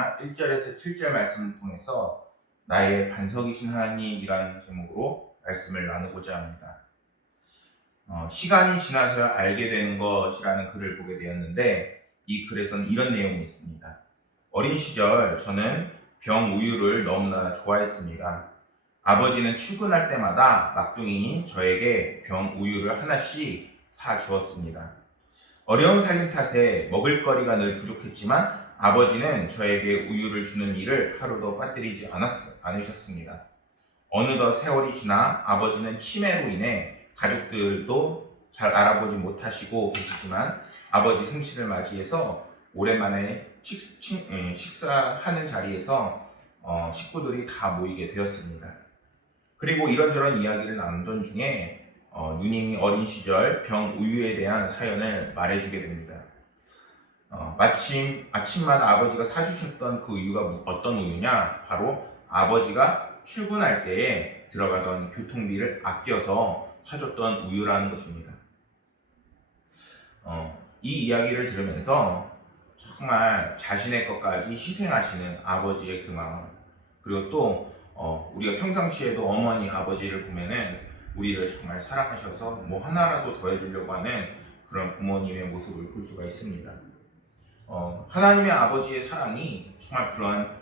6장 1절에서 7절 말씀을 통해서 나의 반석이신 하나님이라는 제목으로 말씀을 나누고자 합니다. 시간이 지나서야 알게 되는 것이라는 글을 보게 되었는데 이 글에서는 이런 내용이 있습니다. 어린 시절 저는 병우유를 너무나 좋아했습니다. 아버지는 출근할 때마다 막둥이인 저에게 병우유를 하나씩 사주었습니다. 어려운 살림 탓에 먹을거리가 늘 부족했지만 아버지는 저에게 우유를 주는 일을 하루도 빠뜨리지 않으셨습니다. 어느덧 세월이 지나 아버지는 치매로 인해 가족들도 잘 알아보지 못하시고 계시지만 아버지 생신을 맞이해서 오랜만에 식사하는 자리에서 식구들이 다 모이게 되었습니다. 그리고 이런저런 이야기를 나누던 중에 누님이 어린 시절 병우유에 대한 사연을 말해주게 됩니다. 마침 아침마다 아버지가 사주셨던 그 우유가 어떤 우유냐? 바로 아버지가 출근할 때에 들어가던 교통비를 아껴서 사줬던 우유라는 것입니다. 이 이야기를 들으면서 정말 자신의 것까지 희생하시는 아버지의 그 마음, 그리고 또 우리가 평상시에도 어머니, 아버지를 보면은 우리를 정말 사랑하셔서 뭐 하나라도 더 해주려고 하는 그런 부모님의 모습을 볼 수가 있습니다. 하나님의 아버지의 사랑이 정말 그런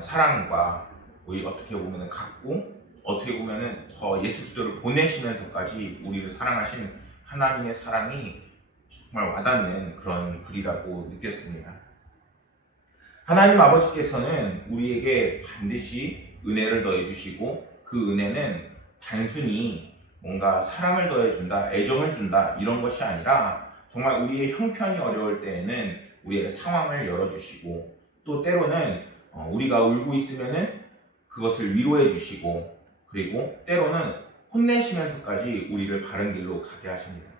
사랑과 우리 어떻게 보면 같고, 어떻게 보면 더 예수 그리스도를 보내시면서까지 우리를 사랑하신 하나님의 사랑이 정말 와닿는 그런 글이라고 느꼈습니다. 하나님 아버지께서는 우리에게 반드시 은혜를 더해주시고, 그 은혜는 단순히 뭔가 사랑을 더해준다, 애정을 준다 이런 것이 아니라 정말 우리의 형편이 어려울 때에는 우리의 상황을 열어주시고, 또 때로는 우리가 울고 있으면은 그것을 위로해 주시고, 그리고 때로는 혼내시면서까지 우리를 바른 길로 가게 하십니다.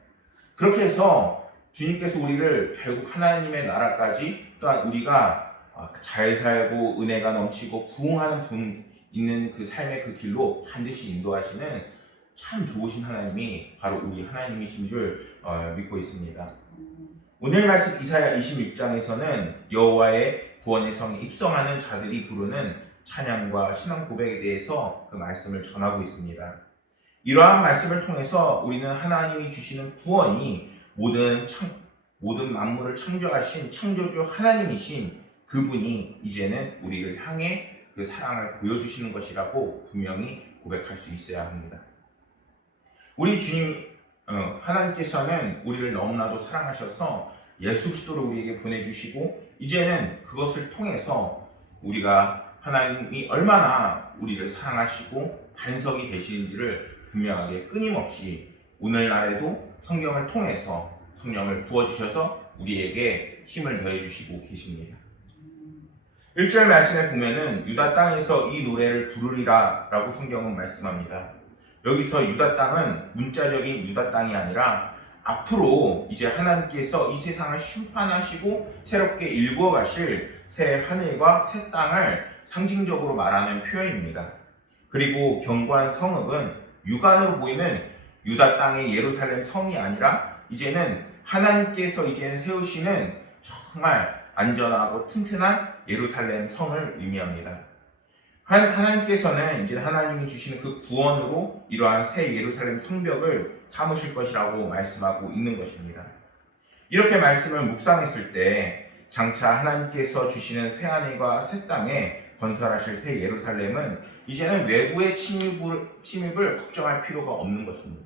그렇게 해서 주님께서 우리를 결국 하나님의 나라까지, 또한 우리가 잘 살고 은혜가 넘치고 부흥하는 분 있는 그 삶의 그 길로 반드시 인도하시는 참 좋으신 하나님이 바로 우리 하나님이신 줄 믿고 있습니다. 오늘 말씀 이사야 26장에서는 여호와의 구원의 성에 입성하는 자들이 부르는 찬양과 신앙 고백에 대해서 그 말씀을 전하고 있습니다. 이러한 말씀을 통해서 우리는 하나님이 주시는 구원이 모든 만물을 창조하신 창조주 하나님이신 그분이 이제는 우리를 향해 그 사랑을 보여주시는 것이라고 분명히 고백할 수 있어야 합니다. 우리 주님 하나님께서는 우리를 너무나도 사랑하셔서 예수 그리스도를 우리에게 보내주시고, 이제는 그것을 통해서 우리가 하나님이 얼마나 우리를 사랑하시고 반석이 되시는지를 분명하게 끊임없이 오늘날에도 성경을 통해서 성령을 부어주셔서 우리에게 힘을 더해주시고 계십니다. 1절 말씀에 보면은 유다 땅에서 이 노래를 부르리라 라고 성경은 말씀합니다. 여기서 유다 땅은 문자적인 유다 땅이 아니라 앞으로 이제 하나님께서 이 세상을 심판하시고 새롭게 일구어 가실 새 하늘과 새 땅을 상징적으로 말하는 표현입니다. 그리고 견고한 성읍은 육안으로 보이는 유다 땅의 예루살렘 성이 아니라 이제는 하나님께서 이제는 세우시는 정말 안전하고 튼튼한 예루살렘 성을 의미합니다. 하나님께서는 이제 하나님이 주시는 그 구원으로 이러한 새 예루살렘 성벽을 삼으실 것이라고 말씀하고 있는 것입니다. 이렇게 말씀을 묵상했을 때 장차 하나님께서 주시는 새 하늘과 새 땅에 건설하실 새 예루살렘은 이제는 외부의 침입을 걱정할 필요가 없는 것입니다.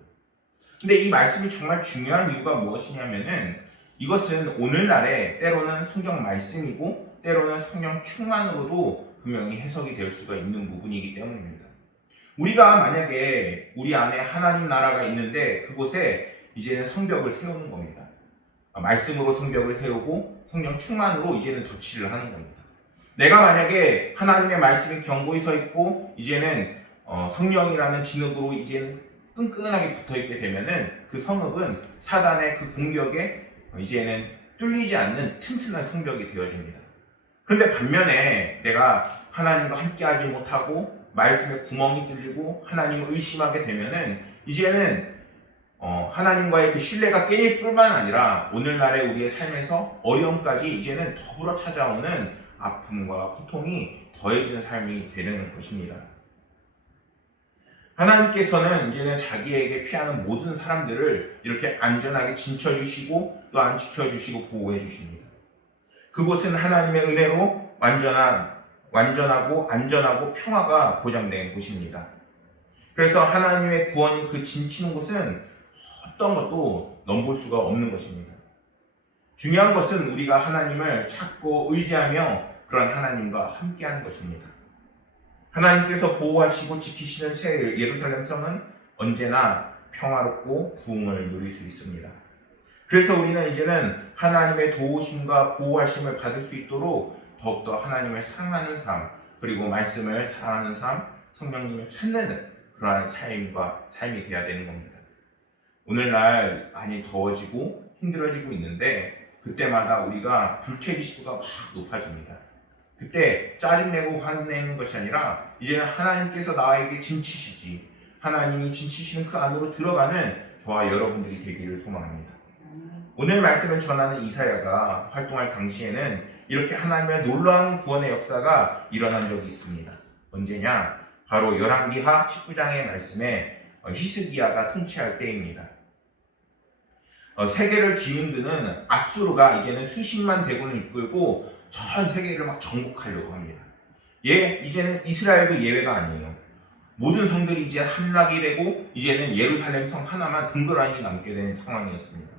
근데 이 말씀이 정말 중요한 이유가 무엇이냐면은 이것은 오늘날에 때로는 성경 말씀이고 때로는 성령 충만으로도 분명히 해석이 될 수가 있는 부분이기 때문입니다. 우리가 만약에 우리 안에 하나님 나라가 있는데 그곳에 이제는 성벽을 세우는 겁니다. 말씀으로 성벽을 세우고 성령 충만으로 이제는 덧칠을 하는 겁니다. 내가 만약에 하나님의 말씀이 견고히 서 있고 이제는 성령이라는 진흙으로 이제는 끈끈하게 붙어있게 되면은 그 성읍은 사단의 그 공격에 이제는 뚫리지 않는 튼튼한 성벽이 되어집니다. 그런데 반면에 내가 하나님과 함께하지 못하고 말씀에 구멍이 뚫리고 하나님을 의심하게 되면은 이제는 하나님과의 그 신뢰가 깨질 뿐만 아니라 오늘날의 우리의 삶에서 어려움까지 이제는 더불어 찾아오는 아픔과 고통이 더해지는 삶이 되는 것입니다. 하나님께서는 이제는 자기에게 피하는 모든 사람들을 이렇게 안전하게 진쳐주시고 또한 지켜주시고 보호해주십니다. 그곳은 하나님의 은혜로 완전하고 안전하고 평화가 보장된 곳입니다. 그래서 하나님의 구원이 그 진치는 곳은 어떤 것도 넘볼 수가 없는 것입니다. 중요한 것은 우리가 하나님을 찾고 의지하며 그런 하나님과 함께하는 것입니다. 하나님께서 보호하시고 지키시는 새 예루살렘 성은 언제나 평화롭고 부흥을 누릴 수 있습니다. 그래서 우리는 이제는 하나님의 도우심과 보호하심을 받을 수 있도록 더욱더 하나님을 사랑하는 삶, 그리고 말씀을 사랑하는 삶, 성령님을 찾는 그러한 삶이 되어야 되는 겁니다. 오늘날 많이 더워지고 힘들어지고 있는데 그때마다 우리가 불쾌지수가 막 높아집니다. 그때 짜증내고 화내는 것이 아니라 이제는 하나님께서 나에게 진치시지, 하나님이 진치시는 그 안으로 들어가는 저와 여러분들이 되기를 소망합니다. 오늘 말씀을 전하는 이사야가 활동할 당시에는 이렇게 하나님의 놀라운 구원의 역사가 일어난 적이 있습니다. 언제냐? 바로 열왕기하 19장의 말씀에 히스기야가 통치할 때입니다. 세계를 뒤흔드는 아수르가 이제는 수십만 대군을 이끌고 전 세계를 막 정복하려고 합니다. 이제는 이스라엘도 예외가 아니에요. 모든 성들이 이제 함락이 되고 이제는 예루살렘 성 하나만 덩그러니 남게 된 상황이었습니다.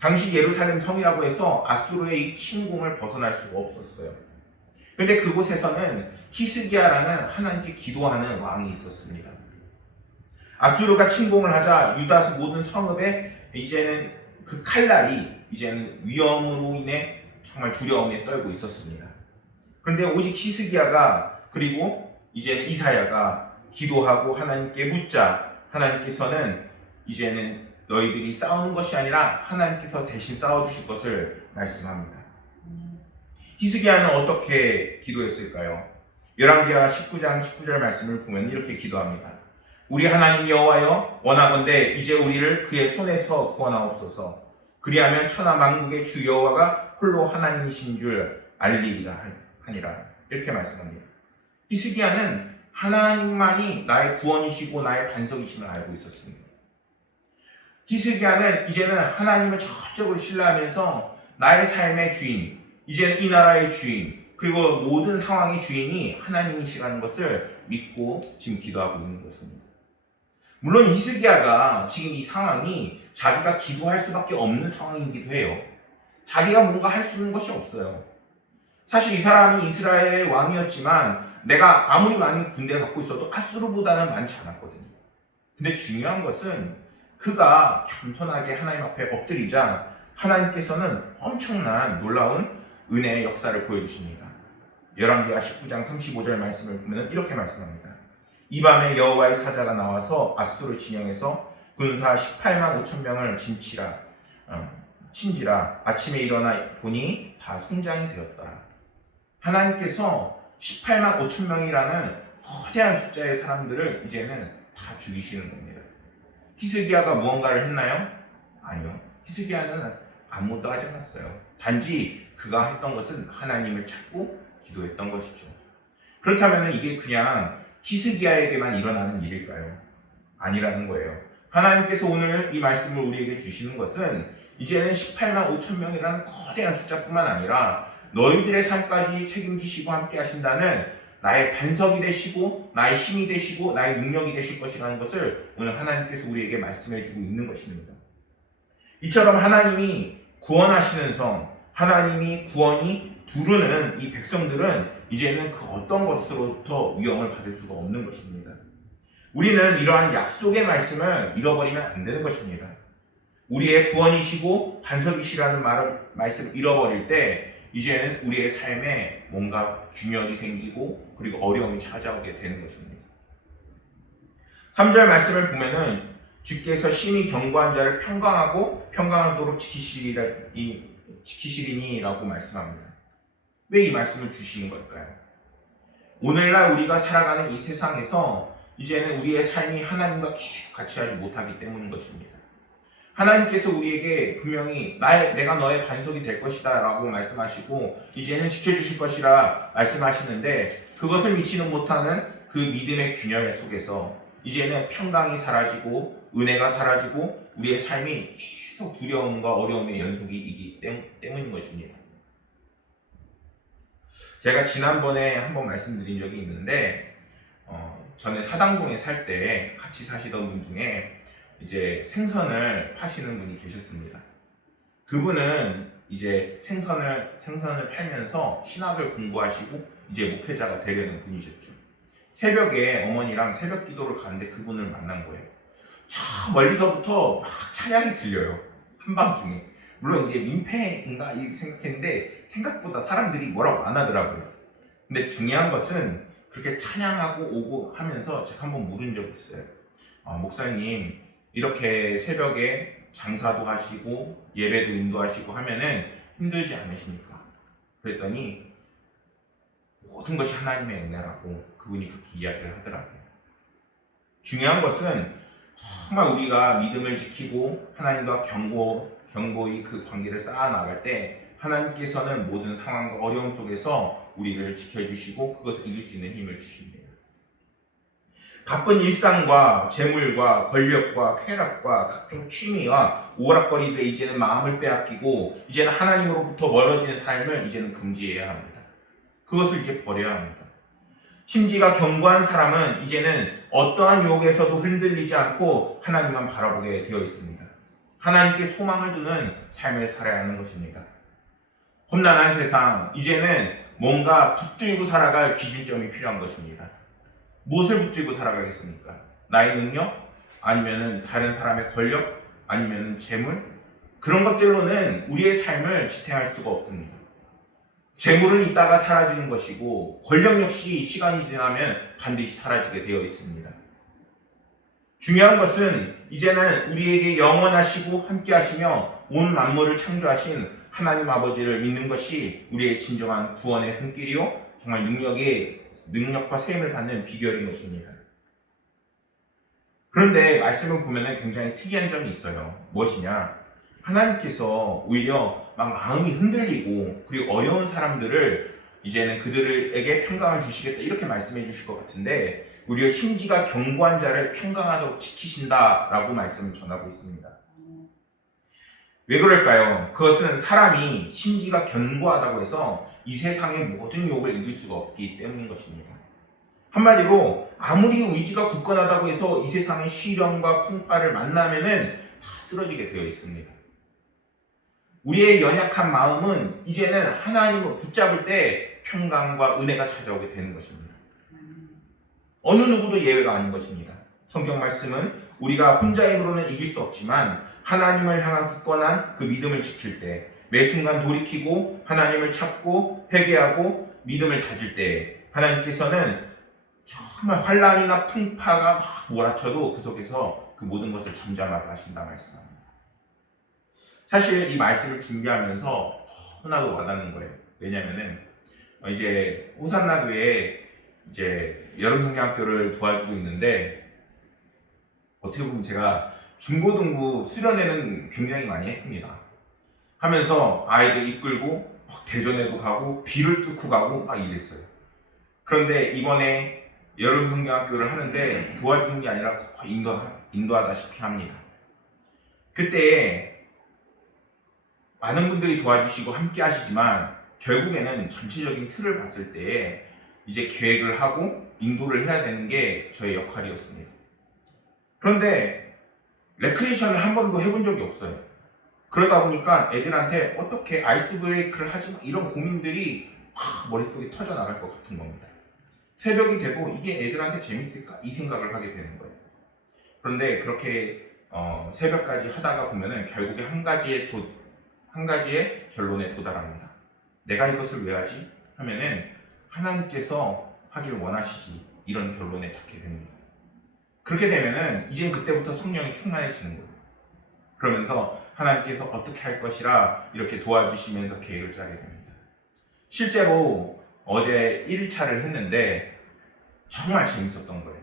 당시 예루살렘 성이라고 해서 아수르의 이 침공을 벗어날 수가 없었어요. 그런데 그곳에서는 히스기야라는 하나님께 기도하는 왕이 있었습니다. 아수르가 침공을 하자 유다 모든 성읍에 이제는 그 칼날이 이제는 위험으로 인해 정말 두려움에 떨고 있었습니다. 그런데 오직 히스기야가 그리고 이제는 이사야가 기도하고 하나님께 묻자 하나님께서는 이제는 너희들이 싸우는 것이 아니라 하나님께서 대신 싸워주실 것을 말씀합니다. 히스기야는 어떻게 기도했을까요? 열왕기하 19장 19절 말씀을 보면 이렇게 기도합니다. 우리 하나님 여호와여, 원하건대 이제 우리를 그의 손에서 구원하옵소서. 그리하면 천하 만국의 주 여호와가 홀로 하나님이신 줄 알리리라 하니라. 이렇게 말씀합니다. 히스기야는 하나님만이 나의 구원이시고 나의 반석이심을 알고 있었습니다. 히스기야는 이제는 하나님을 적극적으로 신뢰하면서 나의 삶의 주인, 이제는 이 나라의 주인, 그리고 모든 상황의 주인이 하나님이시라는 것을 믿고 지금 기도하고 있는 것입니다. 물론 히스기야가 지금 이 상황이 자기가 기도할 수밖에 없는 상황이기도 해요. 자기가 뭔가 할 수 있는 것이 없어요. 사실 이 사람이 이스라엘의 왕이었지만 내가 아무리 많은 군대를 갖고 있어도 아수르보다는 많지 않았거든요. 근데 중요한 것은 그가 겸손하게 하나님 앞에 엎드리자 하나님께서는 엄청난 놀라운 은혜의 역사를 보여주십니다. 열왕기하 19장 35절 말씀을 보면 이렇게 말씀합니다. 이 밤에 여호와의 사자가 나와서 아수르 진영에서 군사 18만 5천 명을 친지라 아침에 일어나 보니 다 손장이 되었더라. 하나님께서 18만 5천 명이라는 거대한 숫자의 사람들을 이제는 다 죽이시는 겁니다. 히스기야가 무언가를 했나요? 아니요. 히스기야는 아무것도 하지 않았어요. 단지 그가 했던 것은 하나님을 찾고 기도했던 것이죠. 그렇다면 이게 그냥 히스기야에게만 일어나는 일일까요? 아니라는 거예요. 하나님께서 오늘 이 말씀을 우리에게 주시는 것은 이제는 18만 5천 명이라는 거대한 숫자뿐만 아니라 너희들의 삶까지 책임지시고 함께 하신다는 나의 반석이 되시고 나의 힘이 되시고 나의 능력이 되실 것이라는 것을 오늘 하나님께서 우리에게 말씀해 주고 있는 것입니다. 이처럼 하나님이 구원하시는 성, 하나님이 구원이 두르는 이 백성들은 이제는 그 어떤 것으로부터 위험을 받을 수가 없는 것입니다. 우리는 이러한 약속의 말씀을 잃어버리면 안 되는 것입니다. 우리의 구원이시고 반석이시라는 말씀을 잃어버릴 때 이제는 우리의 삶에 뭔가 균열이 생기고 그리고 어려움이 찾아오게 되는 것입니다. 3절 말씀을 보면은 주께서 심히 견고한 자를 평강하도록 지키시리니라고 말씀합니다. 왜 이 말씀을 주시는 걸까요? 오늘날 우리가 살아가는 이 세상에서 이제는 우리의 삶이 하나님과 계속 같이 하지 못하기 때문인 것입니다. 하나님께서 우리에게 분명히 내가 너의 반석이 될 것이다 라고 말씀하시고 이제는 지켜주실 것이라 말씀하시는데, 그것을 믿지는 못하는 그 믿음의 균열 속에서 이제는 평강이 사라지고 은혜가 사라지고 우리의 삶이 계속 두려움과 어려움의 연속이기 때문인 것입니다. 제가 지난번에 한번 말씀드린 적이 있는데, 전에 사당동에 살 때 같이 사시던 분 중에 이제 생선을 파시는 분이 계셨습니다. 그분은 이제 생선을 팔면서 신학을 공부하시고 이제 목회자가 되려는 분이셨죠. 새벽에 어머니랑 새벽 기도를 가는데 그분을 만난 거예요. 저 멀리서부터 막 찬양이 들려요. 한밤중에. 물론 이제 민폐인가 이렇게 생각했는데 생각보다 사람들이 뭐라고 안 하더라고요. 근데 중요한 것은 그렇게 찬양하고 오고 하면서 제가 한번 물은 적이 있어요. 목사님, 이렇게 새벽에 장사도 하시고 예배도 인도하시고 하면은 힘들지 않으십니까? 그랬더니 모든 것이 하나님의 은혜라고 그분이 그렇게 이야기를 하더라고요. 중요한 것은 정말 우리가 믿음을 지키고 하나님과 견고히 그 관계를 쌓아나갈 때 하나님께서는 모든 상황과 어려움 속에서 우리를 지켜주시고 그것을 이길 수 있는 힘을 주십니다. 바쁜 일상과 재물과 권력과 쾌락과 각종 취미와 오락거리들에 이제는 마음을 빼앗기고 이제는 하나님으로부터 멀어지는 삶을 이제는 금지해야 합니다. 그것을 이제 버려야 합니다. 심지가 견고한 사람은 이제는 어떠한 유혹에서도 흔들리지 않고 하나님만 바라보게 되어 있습니다. 하나님께 소망을 두는 삶을 살아야 하는 것입니다. 험난한 세상, 이제는 뭔가 붙들고 살아갈 기준점이 필요한 것입니다. 무엇을 붙들고 살아가겠습니까? 나의 능력? 아니면 다른 사람의 권력? 아니면 재물? 그런 것들로는 우리의 삶을 지탱할 수가 없습니다. 재물은 있다가 사라지는 것이고 권력 역시 시간이 지나면 반드시 사라지게 되어 있습니다. 중요한 것은 이제는 우리에게 영원하시고 함께 하시며 온 만물을 창조하신 하나님 아버지를 믿는 것이 우리의 진정한 구원의 손길이요 정말 능력과 세임을 받는 비결인 것입니다. 그런데 말씀을 보면 굉장히 특이한 점이 있어요. 무엇이냐? 하나님께서 오히려 막 마음이 흔들리고 그리고 어려운 사람들을 이제는 그들에게 평강을 주시겠다 이렇게 말씀해 주실 것 같은데, 오히려 심지가 견고한 자를 평강하도록 지키신다라고 말씀을 전하고 있습니다. 왜 그럴까요? 그것은 사람이 심지가 견고하다고 해서 이 세상의 모든 유혹을 이길 수가 없기 때문인 것입니다. 한마디로 아무리 의지가 굳건하다고 해서 이 세상의 시련과 풍파를 만나면은 다 쓰러지게 되어 있습니다. 우리의 연약한 마음은 이제는 하나님을 붙잡을 때 평강과 은혜가 찾아오게 되는 것입니다. 어느 누구도 예외가 아닌 것입니다. 성경 말씀은 우리가 혼자의 힘으로는 이길 수 없지만 하나님을 향한 굳건한 그 믿음을 지킬 때, 매 순간 돌이키고 하나님을 찾고 회개하고 믿음을 다질 때 하나님께서는 정말 환난이나 풍파가 막 몰아쳐도 그 속에서 그 모든 것을 잠잠하게 하신다 말씀합니다. 사실 이 말씀을 준비하면서 너무나도 와닿는 거예요. 왜냐면은 이제 호산나교에 이제 여름성경학교를 도와주고 있는데, 어떻게 보면 제가 중고등부 수련회는 굉장히 많이 했습니다. 하면서 아이들 이끌고 막 대전에도 가고 비를 뚫고 가고 막 이랬어요. 그런데 이번에 여름성경학교를 하는데 도와주는 게 아니라 인도하다시피 합니다. 그때 많은 분들이 도와주시고 함께 하시지만 결국에는 전체적인 틀을 봤을 때 이제 계획을 하고 인도를 해야 되는 게 저의 역할이었습니다. 그런데 레크레이션을 한 번도 해본 적이 없어요. 그러다 보니까 애들한테 어떻게 아이스 브레이크를 하지 마 이런 고민들이 막 머릿속에 터져 나갈 것 같은 겁니다. 새벽이 되고 이게 애들한테 재밌을까 이 생각을 하게 되는 거예요. 그런데 그렇게 새벽까지 하다가 보면은 결국에 한 가지의 결론에 도달합니다. 내가 이것을 왜 하지? 하면은 하나님께서 하길 원하시지, 이런 결론에 닿게 됩니다. 그렇게 되면은 이제 그때부터 성령이 충만해지는 거예요. 그러면서 하나님께서 어떻게 할 것이라 이렇게 도와주시면서 계획을 짜게 됩니다. 실제로 어제 1일차를 했는데 정말 재밌었던 거예요.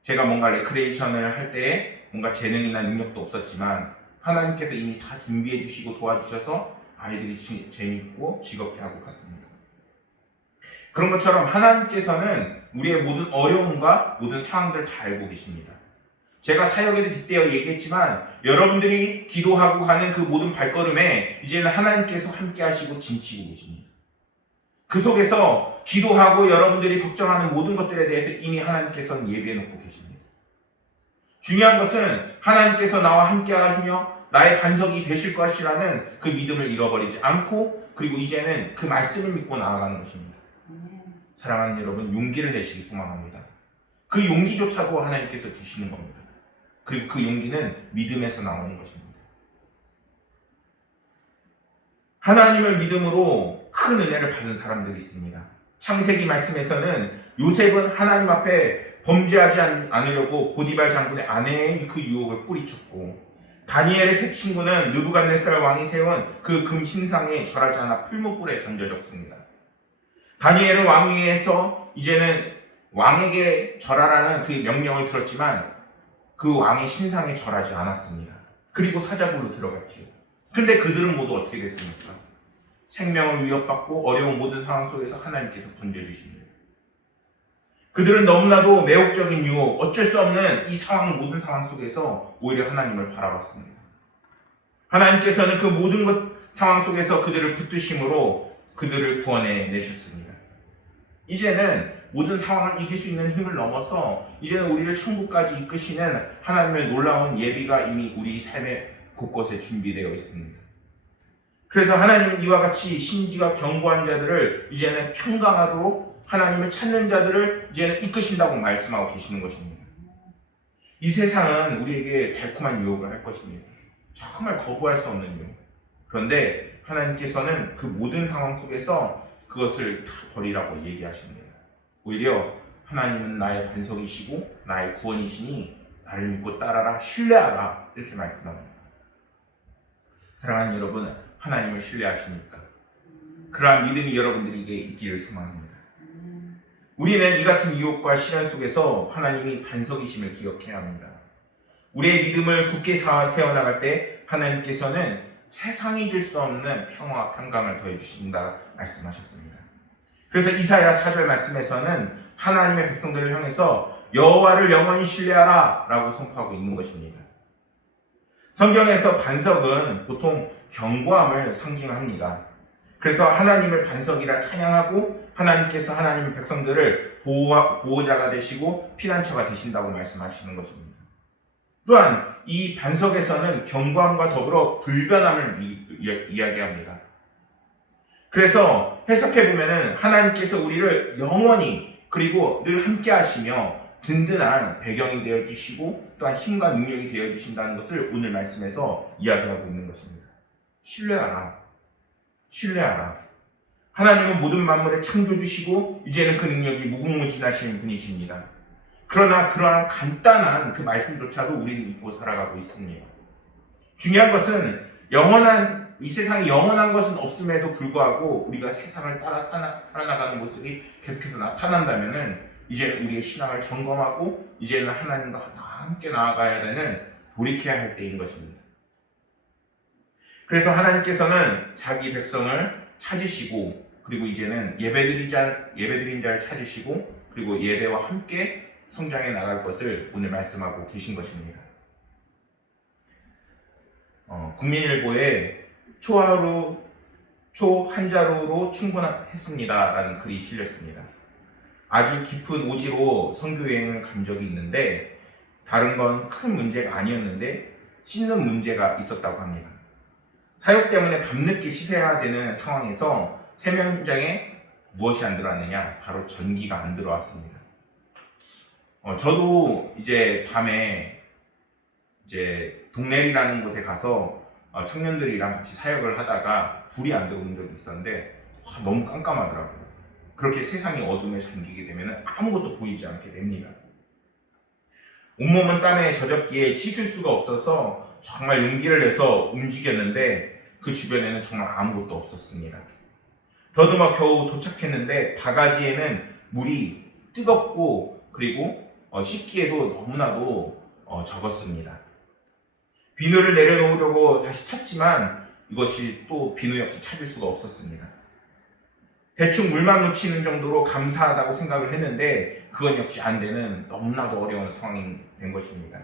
제가 뭔가 레크레이션을 할 때 뭔가 재능이나 능력도 없었지만 하나님께서 이미 다 준비해 주시고 도와주셔서 아이들이 재밌고 즐겁게 하고 갔습니다. 그런 것처럼 하나님께서는 우리의 모든 어려움과 모든 상황들을 다 알고 계십니다. 제가 사역에도 빗대어 얘기했지만 여러분들이 기도하고 가는 그 모든 발걸음에 이제는 하나님께서 함께 하시고 진치고 계십니다. 그 속에서 기도하고 여러분들이 걱정하는 모든 것들에 대해서 이미 하나님께서는 예비해 놓고 계십니다. 중요한 것은 하나님께서 나와 함께 하시며 나의 반석이 되실 것이라는 그 믿음을 잃어버리지 않고 그리고 이제는 그 말씀을 믿고 나아가는 것입니다. 사랑하는 여러분, 용기를 내시기 소망합니다. 그 용기조차도 하나님께서 주시는 겁니다. 그리고 그 용기는 믿음에서 나오는 것입니다. 하나님을 믿음으로 큰 은혜를 받은 사람들이 있습니다. 창세기 말씀에서는 요셉은 하나님 앞에 범죄하지 않으려고 보디발 장군의 아내의 그 유혹을 뿌리쳤고, 다니엘의 세 친구는 느부갓네살 왕이 세운 그 금 신상에 절하지 않아 풀무불에 던져졌습니다. 다니엘은 왕위에서 이제는 왕에게 절하라는 그 명령을 들었지만 그 왕의 신상에 절하지 않았습니다. 그리고 사자굴로 들어갔지요. 근데 그들은 모두 어떻게 됐습니까? 생명을 위협받고 어려운 모든 상황 속에서 하나님께서 던져주십니다. 그들은 너무나도 매혹적인 유혹, 어쩔 수 없는 이 상황, 모든 상황 속에서 오히려 하나님을 바라봤습니다. 하나님께서는 그 모든 상황 속에서 그들을 붙드심으로 그들을 구원해 내셨습니다. 이제는 모든 상황을 이길 수 있는 힘을 넘어서 이제는 우리를 천국까지 이끄시는 하나님의 놀라운 예비가 이미 우리 삶의 곳곳에 준비되어 있습니다. 그래서 하나님은 이와 같이 심지가 견고한 자들을 이제는 평강하도록 하나님을 찾는 자들을 이제는 이끄신다고 말씀하고 계시는 것입니다. 이 세상은 우리에게 달콤한 유혹을 할 것입니다. 정말 거부할 수 없는 유혹. 그런데 하나님께서는 그 모든 상황 속에서 그것을 다 버리라고 얘기하십니다. 오히려 하나님은 나의 반석이시고 나의 구원이시니 나를 믿고 따라라, 신뢰하라, 이렇게 말씀합니다. 사랑하는 여러분, 하나님을 신뢰하십니까? 그러한 믿음이 여러분들에게 있기를 소망합니다. 우리는 이 같은 유혹과 시련 속에서 하나님이 반석이심을 기억해야 합니다. 우리의 믿음을 굳게 세워나갈 때 하나님께서는 세상이 줄 수 없는 평화와 평강을 더해주신다 말씀하셨습니다. 그래서 이사야 4절 말씀에서는 하나님의 백성들을 향해서 여호와를 영원히 신뢰하라 라고 선포하고 있는 것입니다. 성경에서 반석은 보통 견고함을 상징합니다. 그래서 하나님을 반석이라 찬양하고 하나님께서 하나님의 백성들을 보호자가 되시고 피난처가 되신다고 말씀하시는 것입니다. 또한 이 반석에서는 견고함과 더불어 불변함을 이야기합니다. 그래서 해석해보면 하나님께서 우리를 영원히 그리고 늘 함께 하시며 든든한 배경이 되어주시고 또한 힘과 능력이 되어주신다는 것을 오늘 말씀에서 이야기하고 있는 것입니다. 신뢰하라. 신뢰하라. 하나님은 모든 만물을 창조주시고 이제는 그 능력이 무궁무진하신 분이십니다. 그러나 그러한 간단한 그 말씀조차도 우리는 잊고 살아가고 있습니다. 중요한 것은 이 세상에 영원한 것은 없음에도 불구하고 우리가 세상을 따라 살아나가는 모습이 계속해서 나타난다면 이제는 우리의 신앙을 점검하고 이제는 하나님과 함께 나아가야 되는 돌이켜야 할 때인 것입니다. 그래서 하나님께서는 자기 백성을 찾으시고 그리고 이제는 예배드린 자를 찾으시고 그리고 예배와 함께 성장해 나갈 것을 오늘 말씀하고 계신 것입니다. 국민일보에 초 한자로로 충분했습니다 라는 글이 실렸습니다. 아주 깊은 오지로 선교여행을 간 적이 있는데 다른 건 큰 문제가 아니었는데 씻는 문제가 있었다고 합니다. 사역 때문에 밤늦게 시세가 되는 상황에서 세면장에 무엇이 안 들어왔느냐? 바로 전기가 안 들어왔습니다. 저도 이제 밤에 이제 동네리라는 곳에 가서 청년들이랑 같이 사역을 하다가 불이 안 들어오는 적이 있었는데 너무 깜깜하더라고요. 그렇게 세상이 어둠에 잠기게 되면 아무것도 보이지 않게 됩니다. 온몸은 땀에 젖었기에 씻을 수가 없어서 정말 용기를 내서 움직였는데 그 주변에는 정말 아무것도 없었습니다. 더듬어 겨우 도착했는데 바가지에는 물이 뜨겁고 그리고 씻기에도 너무나도 적었습니다. 비누를 내려놓으려고 다시 찾지만 이것이 또 비누 역시 찾을 수가 없었습니다. 대충 물만 묻히는 정도로 감사하다고 생각을 했는데 그건 역시 안 되는 너무나도 어려운 상황이 된 것입니다.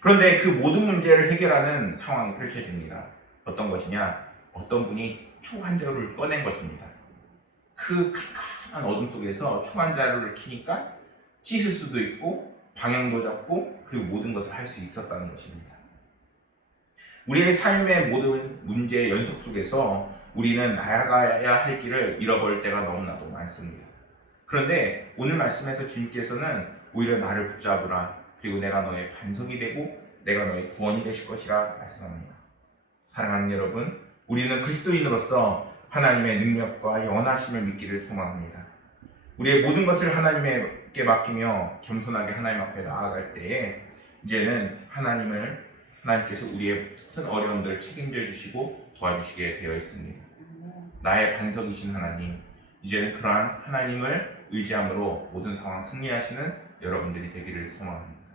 그런데 그 모든 문제를 해결하는 상황이 펼쳐집니다. 어떤 것이냐? 어떤 분이 초 한 자루를 꺼낸 것입니다. 그 캄캄한 어둠 속에서 초 한 자루를 켜니까 씻을 수도 있고 방향도 잡고 그리고 모든 것을 할 수 있었다는 것입니다. 우리의 삶의 모든 문제의 연속 속에서 우리는 나아가야 할 길을 잃어버릴 때가 너무나도 많습니다. 그런데 오늘 말씀에서 주님께서는 오히려 나를 붙잡으라, 그리고 내가 너의 반석이 되고 내가 너의 구원이 되실 것이라 말씀합니다. 사랑하는 여러분, 우리는 그리스도인으로서 하나님의 능력과 영원하심을 믿기를 소망합니다. 우리의 모든 것을 하나님께 맡기며 겸손하게 하나님 앞에 나아갈 때에 이제는 하나님께서 우리의 모든 어려움들을 책임져 주시고 도와주시게 되어 있습니다. 나의 반석이신 하나님, 이제는 그러한 하나님을 의지함으로 모든 상황 승리하시는 여러분들이 되기를 소망합니다.